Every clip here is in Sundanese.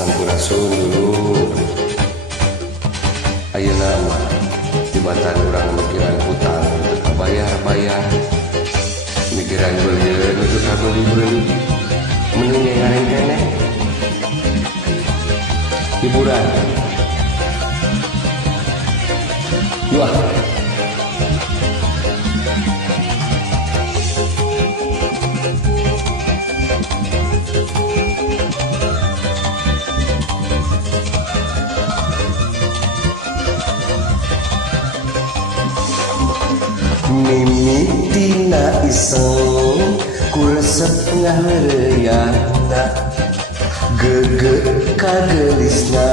Sampurasun dulu ayeuna mah tibatan urang mikiran hutang teu bayar-bayar, mikiran beulieun teu kabeuli-beuli, mending ngareng keneh hiburan. Wah, mimitina iseng kuresep ngaheureuyanna, geget kagelisna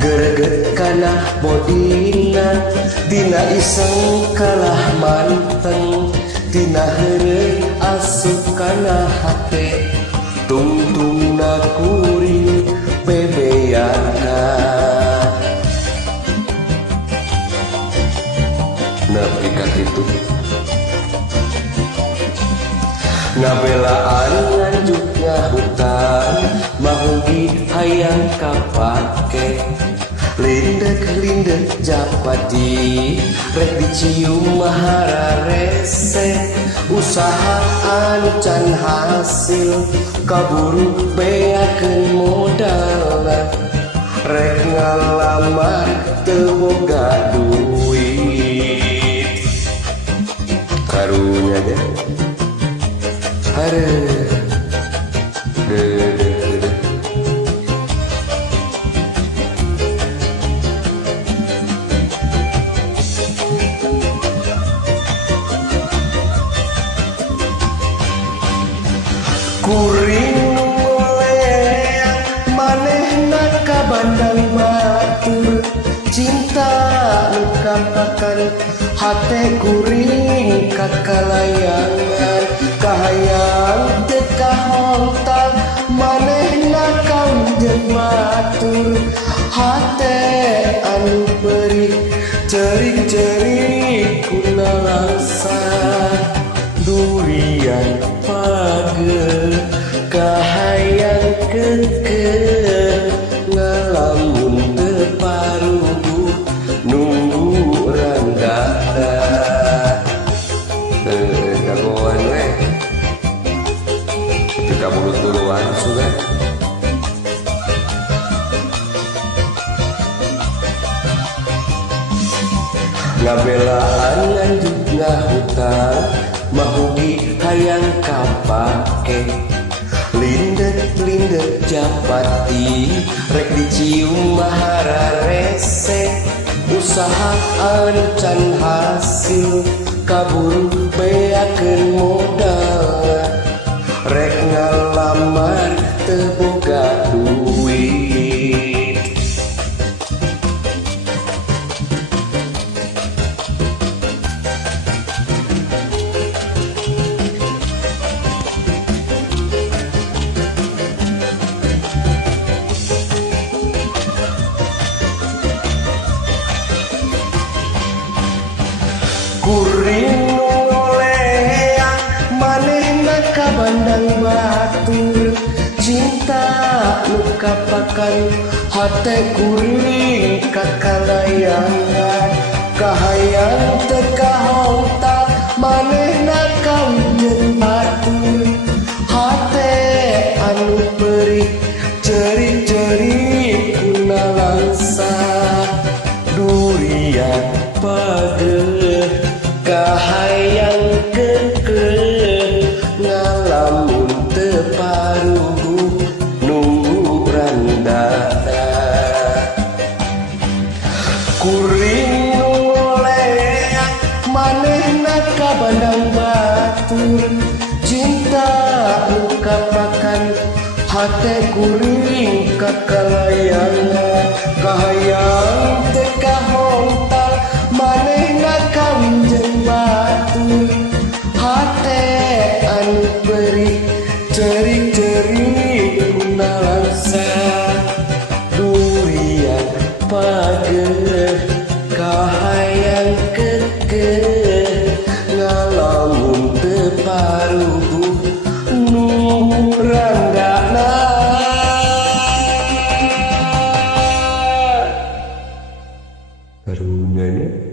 gereget kana bodina, tina iseng kalah manteng, tina heureuy asup kana hate, tungtungna kuring bebeaka. Nepi ka kitu ngabelaan nganjuk ngahutang, mahugi hayang kapake, lindek-lindek japati, rek dicium mahara rese, usaha anu can hasil, kaburu beakeun modalna, rek ngalamar teu boga duit, karunya ge hareuh kuring ngoleang manehna ka bandang batur, cinta nu kapakan hate kuring kakalayangan, kahayang teu kahontal manehna kaunjeun batur, hate anu beurik cerik-cerik kunalangsa, durian pageuh kahayang keukeuh, ngalamun teu paruguh nunggu randana. Jagoan we ketika bulu tuluan sudah ngabelaan nganjuk ngahutang, mahugi hayang kapake, lindek-lindek japati, rek dicium mahara rese, usaha anu can hasil, kaburu beakeun modal, rek ngalamar teu boga duit. Kuring ngoleang manehna ka bandang batur, cinta nu kapakan hate kuring kakalayangan, kahayang teu kahontal manehna kaunjeun batur, hate anu beurik cerik-cerik kunalangsa, durian pageuh kahayang keukeuh, ngalamun teu paruguh nunggu randana, kuring ngoleang manehna ka bandang batur, cinta nu kapakan hate kuring kakalayangan, kahayang teu kahontal manehna kaunjeun batur, hate anu beurik cerik-cerik kunalangsa, durian pageuh kahayang keukeuh, ngalamun teu paruguh nu randana. karunana